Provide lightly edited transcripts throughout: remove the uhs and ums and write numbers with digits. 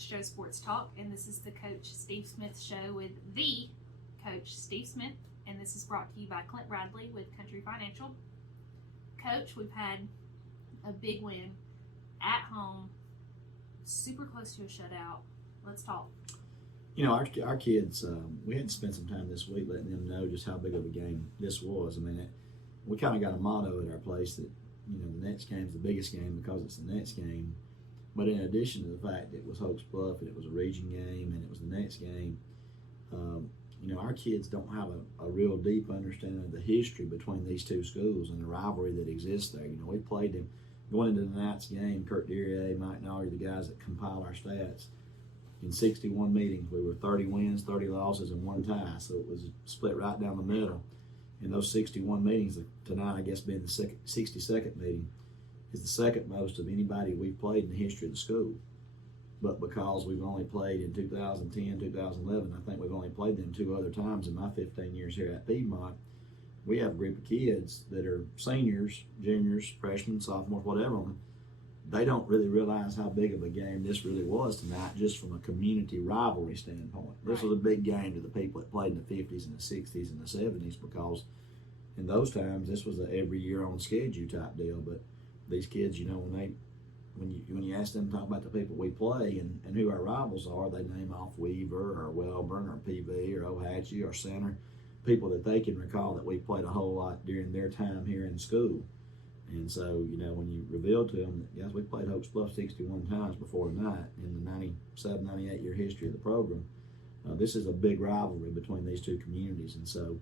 Sports Show Sports Talk, and this is the Coach Steve Smith Show with the Coach Steve Smith, and this is brought to you by Clint Bradley with Country Financial. Coach, we've had a big win at home, super close to a shutout. Let's talk. You know, our kids, we had to spend some time this week letting them know just how big of a game this was. I mean, we kind of got a motto at our place that, you know, the next game is the biggest game because it's the next game. But in addition to the fact that it was Hokes Bluff and it was a region game and it was the next game, you know, our kids don't have a real deep understanding of the history between these two schools and the rivalry that exists there. You know, we played them going into the night's game. Kurt Derrier, Mike Nolly, the guys that compile our stats. In 61 meetings, we were 30 wins, 30 losses, and 1 tie. So it was split right down the middle. In those 61 meetings, tonight I guess being the 62nd meeting, is the second most of anybody we've played in the history of the school. But because we've only played in 2010, 2011, I think we've only played them 2 other times in my 15 years here at Piedmont, we have a group of kids that are seniors, juniors, freshmen, sophomores, whatever. They don't really realize how big of a game this really was tonight, just from a community rivalry standpoint. This was a big game to the people that played in the 50s and the 60s and the 70s, because in those times this was a every year on schedule type deal. But these kids, you know, when you ask them to talk about the people we play and who our rivals are, they name off Weaver or Wellborn or PV or Ohatchee or Center, people that they can recall that we played a whole lot during their time here in school. And so, you know, when you reveal to them that, guys, we played Hokes Bluff 61 times before tonight in the 97, 98 year history of the program, this is a big rivalry between these two communities. And so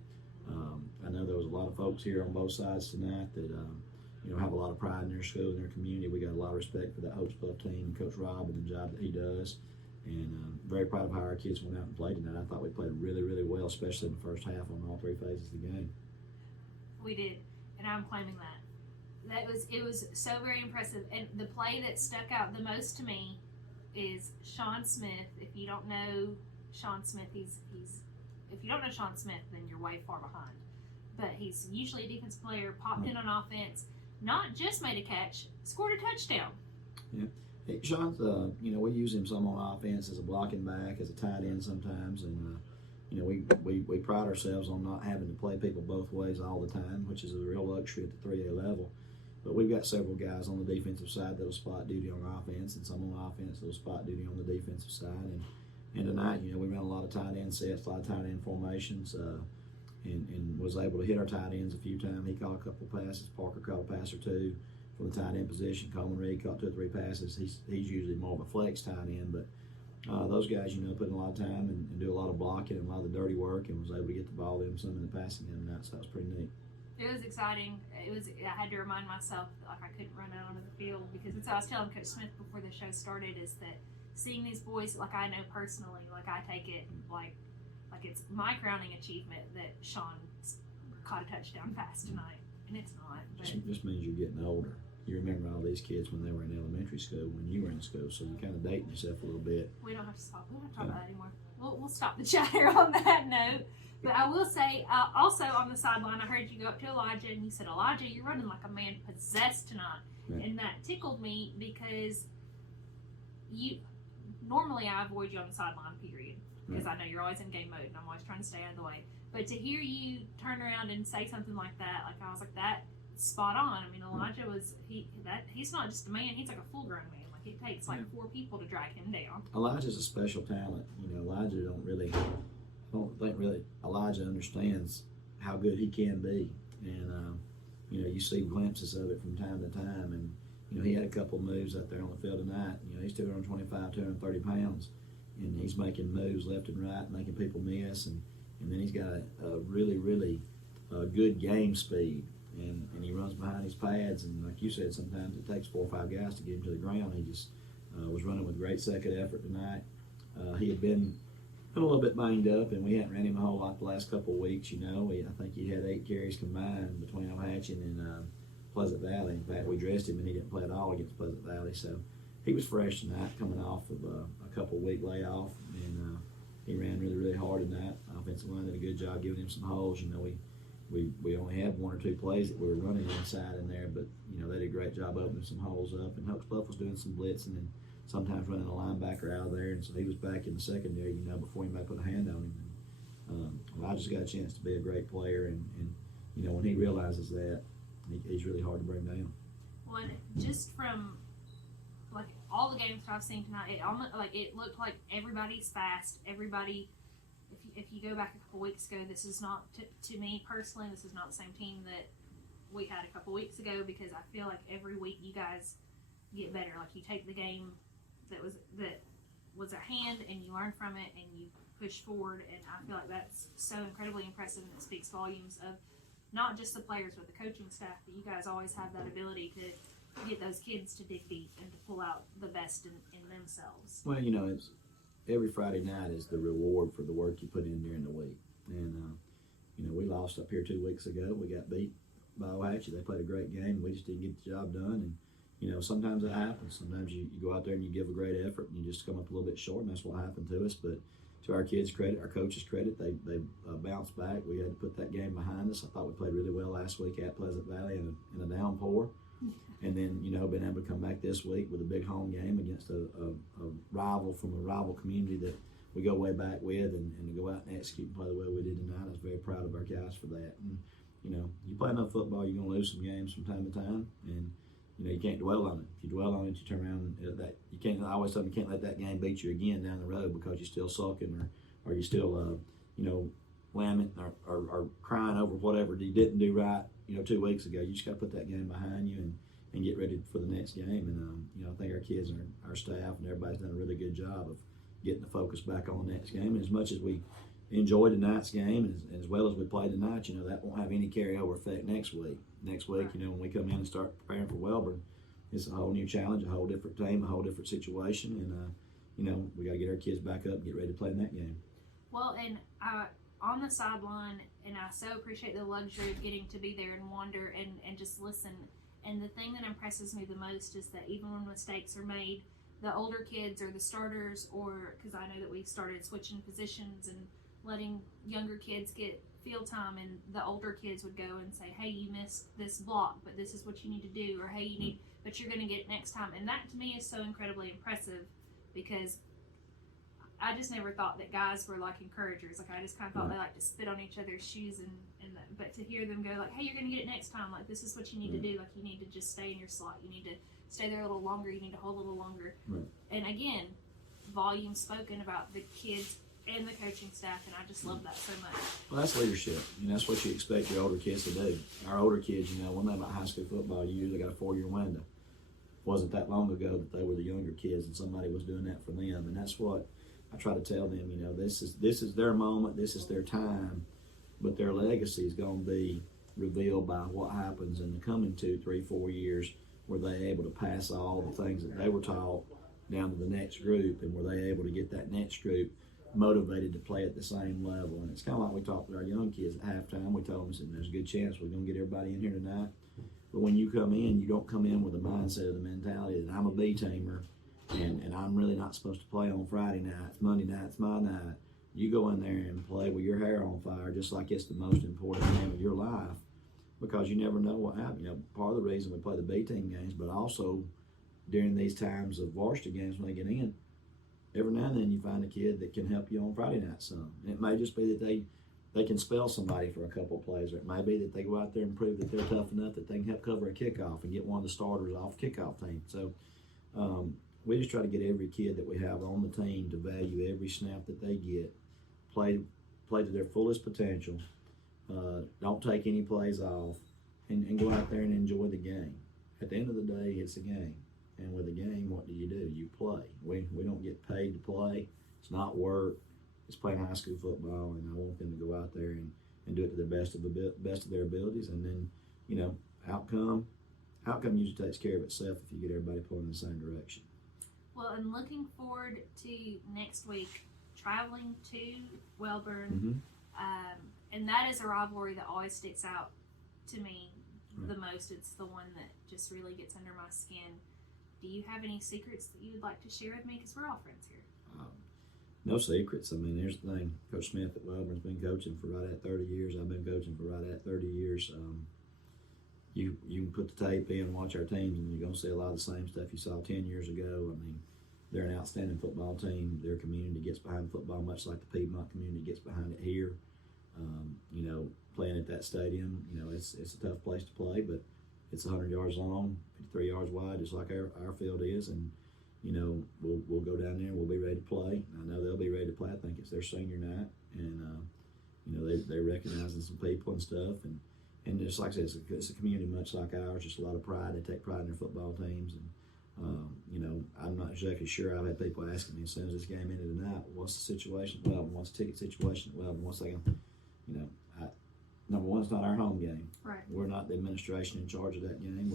I know there was a lot of folks here on both sides tonight that, you know, have a lot of pride in their school and their community. We got a lot of respect for that Hokes Bluff team and Coach Rob and the job that he does. And very proud of how our kids went out and played tonight. I thought we played really, really well, especially in the first half on all 3 phases of the game. We did, and I'm claiming that. It was so very impressive. And the play that stuck out the most to me is Sean Smith. If you don't know Sean Smith, if you don't know Sean Smith, then you're way far behind. But he's usually a defensive player, popped in on offense, not just made a catch, scored a touchdown. Yeah. Hey, Sean's, you know, we use him some on offense as a blocking back, as a tight end sometimes, and you know, we pride ourselves on not having to play people both ways all the time, which is a real luxury at the 3A level. But we've got several guys on the defensive side that'll spot duty on offense, and some on offense that'll spot duty on the defensive side. And tonight, you know, we ran a lot of tight end sets, a lot of tight end formations, and was able to hit our tight ends a few times. He caught a couple passes. Parker caught a pass or 2 from the tight end position. Coleman Reed caught 2 or 3 passes. He's usually more of a flex tight end, but those guys, you know, put in a lot of time and do a lot of blocking and a lot of the dirty work, and was able to get the ball to him some in the passing game tonight, so that was pretty neat. It was exciting. I had to remind myself that, like, I couldn't run out onto the field, because it's what I was telling Coach Smith before the show started, is that seeing these boys, like, I know personally, like, I take it like it's my crowning achievement that Sean caught a touchdown pass tonight, and it's not. But just means you're getting older. You remember all these kids when they were in elementary school, when you were in school, so you're kind of dating yourself a little bit. We don't have to talk about that anymore. We'll stop the chatter on that note. But I will say, also on the sideline, I heard you go up to Elijah and you said, Elijah, you're running like a man possessed tonight. Right. And that tickled me, because normally I avoid you on the sideline, period. Because I know you're always in game mode and I'm always trying to stay out of the way. But to hear you turn around and say something like that, like, I was like, that's spot on. I mean, Elijah he's not just a man, he's like a full grown man. Like, it takes like 4 people to drag him down. Elijah's a special talent. You know, Elijah I don't think really Elijah understands how good he can be, and you know, you see glimpses of it from time to time. And you know, he had a couple moves out there on the field tonight. You know, he's 225, 230 pounds, and he's making moves left and right, making people miss, and then he's got a really, really good game speed, and he runs behind his pads, and like you said, sometimes it takes 4 or 5 guys to get him to the ground. He just was running with great second effort tonight. He had been a little bit banged up, and we hadn't ran him a whole lot the last couple of weeks. You know, I think he had 8 carries combined between Ohatchee and Pleasant Valley. In fact, we dressed him and he didn't play at all against Pleasant Valley, so he was fresh tonight, coming off of a couple week layoff, and he ran really, really hard tonight. Offensive line did a good job giving him some holes. You know, we only had 1 or 2 plays that we were running inside in there, but you know, they did a great job opening some holes up, and Hokes Bluff was doing some blitzing and sometimes running a linebacker out of there, and so he was back in the secondary, before anybody put a hand on him. I just got a chance to be a great player, and when he realizes that, he's really hard to bring down. Well, just from like all the games that I've seen tonight, it looked like everybody's fast. Everybody, if you go back a couple weeks ago, this is not to me personally. This is not the same team that we had a couple weeks ago, because I feel like every week you guys get better. Like, you take the game that was at hand and you learn from it and you push forward, and I feel like that's so incredibly impressive, and it speaks volumes of not just the players but the coaching staff, that you guys always have that ability to get those kids to dig deep and to pull out the best in themselves. Well, it's every Friday night is the reward for the work you put in during the week, and we lost up here 2 weeks ago. We got beat by Ohatchee. They played a great game. We just didn't get the job done, and sometimes it happens. Sometimes you go out there and you give a great effort and you just come up a little bit short, and that's what happened to us. But to our kids' credit, our coaches' credit, they bounced back. We had to put that game behind us. I thought we played really well last week at Pleasant Valley in a downpour. And then, been able to come back this week with a big home game against a rival from a rival community that we go way back with, and to go out and execute and play the way we did tonight. I was very proud of our guys for that. And, you play enough football, you're going to lose some games from time to time, and you can't dwell on it. If you dwell on it, you turn around and you can't. I always tell them you can't let that game beat you again down the road because you're still sulking or you're still lamenting or crying over whatever you didn't do right 2 weeks ago. You just got to put that game behind you and get ready for the next game. And I think our kids and our staff and everybody's done a really good job of getting the focus back on the next game. And as much as we enjoyed tonight's game, and as well as we played tonight, that won't have any carryover effect next week. Next week, when we come in and start preparing for Wellborn, it's a whole new challenge, a whole different team, a whole different situation, and we got to get our kids back up and get ready to play in that game. Well, and on the sideline, and I so appreciate the luxury of getting to be there and wander and just listen. And the thing that impresses me the most is that even when mistakes are made, the older kids or the starters, or because I know that we started switching positions and letting younger kids get field time, and the older kids would go and say, hey, you missed this block, but this is what you need to do, or hey, but you're going to get it next time. And that to me is so incredibly impressive, because I just never thought that guys were like encouragers. Like, I just kind of thought they like to spit on each other's shoes, but to hear them go like, hey, you're going to get it next time, like this is what you need to do, like you need to just stay in your slot, you need to stay there a little longer, you need to hold a little longer. And again, volume spoken about the kids and the coaching staff, and I just love that so much. Well, that's leadership. That's what you expect your older kids to do. Our older kids, one thing about high school football, you usually got a 4-year window. It wasn't that long ago that they were the younger kids, and somebody was doing that for them, and that's what I try to tell them. This is their moment, this is their time, but their legacy is going to be revealed by what happens in the coming 2, 3, 4 years, where they're able to pass all the things that they were taught down to the next group, and were they able to get that next group motivated to play at the same level. And it's kind of like we talked with our young kids at halftime. We told them, said, there's a good chance we're going to get everybody in here tonight, but when you come in, you don't come in with the mindset of the mentality that I'm a B-teamer and I'm really not supposed to play on Friday nights, Monday nights, my night. You go in there and play with your hair on fire, just like it's the most important game of your life, because you never know what happens. Part of the reason we play the B-team games, but also during these times of varsity games when they get in, every now and then you find a kid that can help you on Friday night some. And it may just be that they can spell somebody for a couple of plays, or it may be that they go out there and prove that they're tough enough that they can help cover a kickoff and get one of the starters off kickoff team. So we just try to get every kid that we have on the team to value every snap that they get, play to their fullest potential, don't take any plays off, and go out there and enjoy the game. At the end of the day, it's a game. And with a game, what do? You play. We don't get paid to play. It's not work. It's playing high school football, and I want them to go out there and do it to the best of their abilities. And then, outcome usually takes care of itself if you get everybody pulling in the same direction. Well, and looking forward to next week, traveling to Wellborn, and that is a rivalry that always sticks out to me the most. It's the one that just really gets under my skin. Do you have any secrets that you would like to share with me? Because we're all friends here. No secrets. There's the thing. Coach Smith at Wellborn's been coaching for right at 30 years. I've been coaching for right at 30 years. You can put the tape in, watch our teams, and you're going to see a lot of the same stuff you saw 10 years ago. they're an outstanding football team. Their community gets behind football much like the Piedmont community gets behind it here. Playing at that stadium, it's a tough place to play, but it's 100 yards long, 53 yards wide, just like our field is, and we'll go down there and we'll be ready to play. I know they'll be ready to play. I think it's their senior night, and they're recognizing some people and stuff, and just like I said, it's a community much like ours. Just a lot of pride. They take pride in their football teams, and I'm not exactly sure. I've had people asking me as soon as this game ended tonight, what's the situation? Well, what's the ticket situation? Well, what's they gonna, number one, it's not our home game. Right. We're not the administration in charge of that game.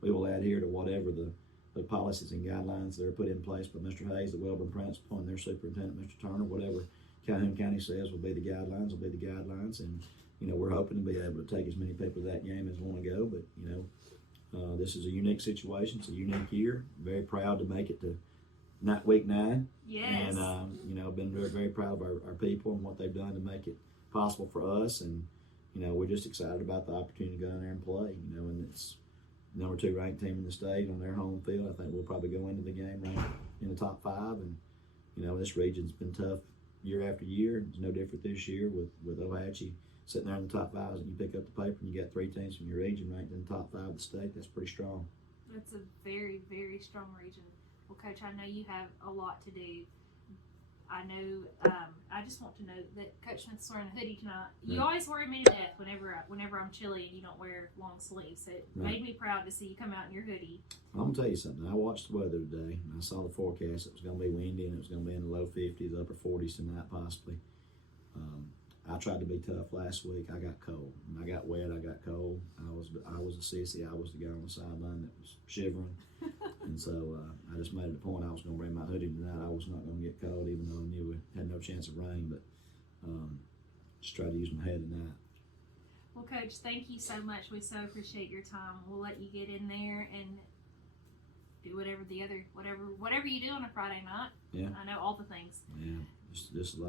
We will adhere to whatever the policies and guidelines that are put in place by Mr. Hayes, the Wellborn principal, and their superintendent, Mr. Turner. Whatever Calhoun County says will be the guidelines. And we're hoping to be able to take as many people to that game as want to go. But this is a unique situation. It's a unique year. Very proud to make it to week 9. Yes. And been very, very proud of our people and what they've done to make it possible for us. And we're just excited about the opportunity to go in there and play. And it's number 2 ranked team in the state on their home field. I think we'll probably go into the game ranked in the top 5. And this region's been tough year after year. It's no different this year with Ohatchee sitting there in the top 5. And you pick up the paper and you got 3 teams from your region ranked in the top 5 of the state. That's pretty strong. That's a very, very strong region. Well, Coach, I know you have a lot to do. I know. I just want to know that Coach Smith's wearing a hoodie tonight. You always worry me to death whenever I'm chilly and you don't wear long sleeves. So it made me proud to see you come out in your hoodie. I'm gonna tell you something. I watched the weather today, and I saw the forecast. It was gonna be windy, and it was gonna be in the low 50s, upper 40s tonight, possibly. I tried to be tough last week. I got cold. I got wet. I got cold. I was a sissy. I was the guy on the sideline that was shivering. And so I just made it a point I was going to bring my hoodie tonight. I was not going to get cold, even though I knew we had no chance of rain. But just tried to use my head tonight. Well, Coach, thank you so much. We so appreciate your time. We'll let you get in there and do whatever you do on a Friday night. Yeah. I know all the things. Yeah, just a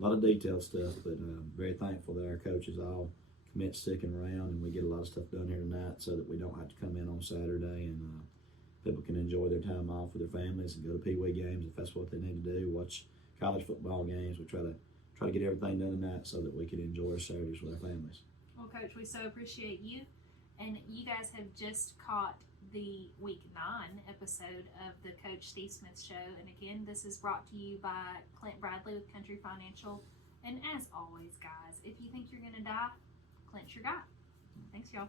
lot of detailed stuff, but very thankful that our coaches all commit sticking around, and we get a lot of stuff done here tonight so that we don't have to come in on Saturday, and people can enjoy their time off with their families and go to Pee Wee games if that's what they need to do, watch college football games. We try to get everything done tonight so that we can enjoy our Saturdays with our families. Well, Coach, we so appreciate you, and you guys have just caught the week 9 episode of the Coach Steve Smith Show. And again, this is brought to you by Clint Bradley with Country Financial. And as always, guys, if you think you're going to die, Clint's your guy. Thanks, y'all.